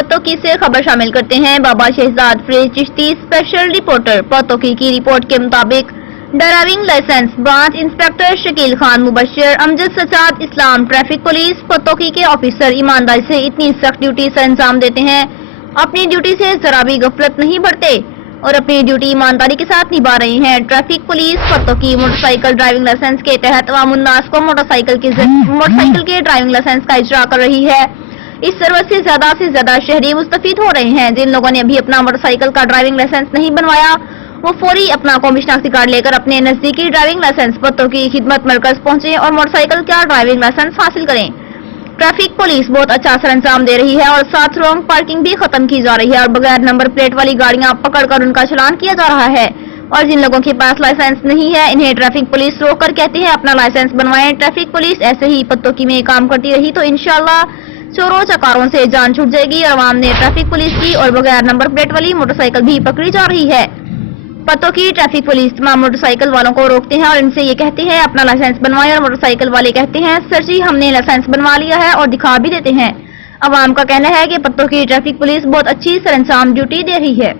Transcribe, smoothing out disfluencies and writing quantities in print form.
پوتوکی سے خبر شامل کرتے ہیں بابا شہزاد فریز چشتی اسپیشل رپورٹر۔ پوتوکی کی رپورٹ کے مطابق driving licence branch inspector Shakeel Khan Mubashir, Amjad Sajjad Islam, traffic police Pattoki کے آفیسر ایمانداری سے اتنی سخت ڈیوٹی سر انجام دیتے ہیں، اپنی ڈیوٹی سے ذرا بھی غفلت نہیں برتے اور اپنی ڈیوٹی ایمانداری کے ساتھ نبھا رہی ہیں۔ Traffic police Pattoki motorcycle driving licence کے تحت عوام الناس کو موٹر سائیکل کے ڈرائیونگ لائسنس کا اجرا کر رہی ہے۔ اس سروس سے زیادہ شہری مستفید ہو رہے ہیں۔ جن لوگوں نے ابھی اپنا موٹر سائیکل کا ڈرائیونگ لائسنس نہیں بنوایا، وہ فوری اپنا قومی شناختی کارڈ لے کر اپنے نزدیکی ڈرائیونگ لائسنس پوتوکی خدمت مرکز پہنچیں اور موٹر سائیکل کا ڈرائیونگ لائسنس حاصل کریں۔ ٹریفک پولیس بہت اچھا سر انجام دے رہی ہے اور ساتھ رانگ پارکنگ بھی ختم کی جا رہی ہے اور بغیر نمبر پلیٹ والی گاڑیاں پکڑ کر ان کا چلان کیا جا رہا ہے، اور جن لوگوں کے پاس لائسنس نہیں ہے انہیں ٹریفک پولیس روک کر کہتی ہے اپنا لائسنس بنوائیں۔ ٹریفک پولیس ایسے ہی پوتوکی میں کام کرتی رہی تو انشاءاللہ چوروں چکاروں سے جان چھوٹ جائے گی اور عوام نے ٹریفک پولیس کی اور بغیر نمبر پلیٹ والی موٹر سائیکل بھی پکڑی جا رہی ہے۔ پوتوکی ٹریفک پولیس تمام موٹر سائیکل والوں کو روکتے ہیں اور ان سے یہ کہتے ہیں اپنا لائسنس بنوائیں، اور موٹر سائیکل والے کہتے ہیں سر جی ہم نے لائسنس بنوا لیا ہے اور دکھا بھی دیتے ہیں۔ عوام کا کہنا ہے کہ پوتوکی ٹریفک پولیس بہت اچھی سر انجام ڈیوٹی دے رہی ہے۔